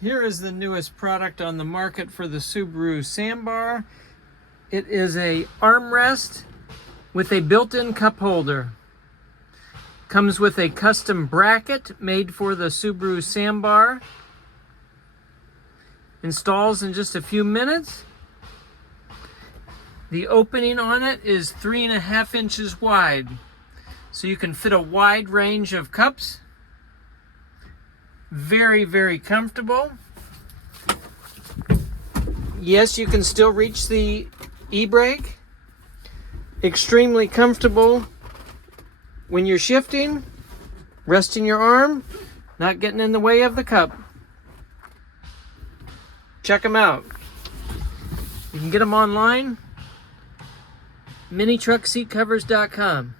Here is the newest product on the market for the Subaru Sambar. It is a armrest with a built-in cup holder. Comes with a custom bracket made for the Subaru Sambar. Installs in just a few minutes. The opening on it is 3.5 inches wide, so you can fit a wide range of cups. Very, very comfortable. Yes, you can still reach the e-brake. Extremely comfortable when you're shifting, resting your arm, not getting in the way of the cup. Check them out. You can get them online, minitruckseatcovers.com.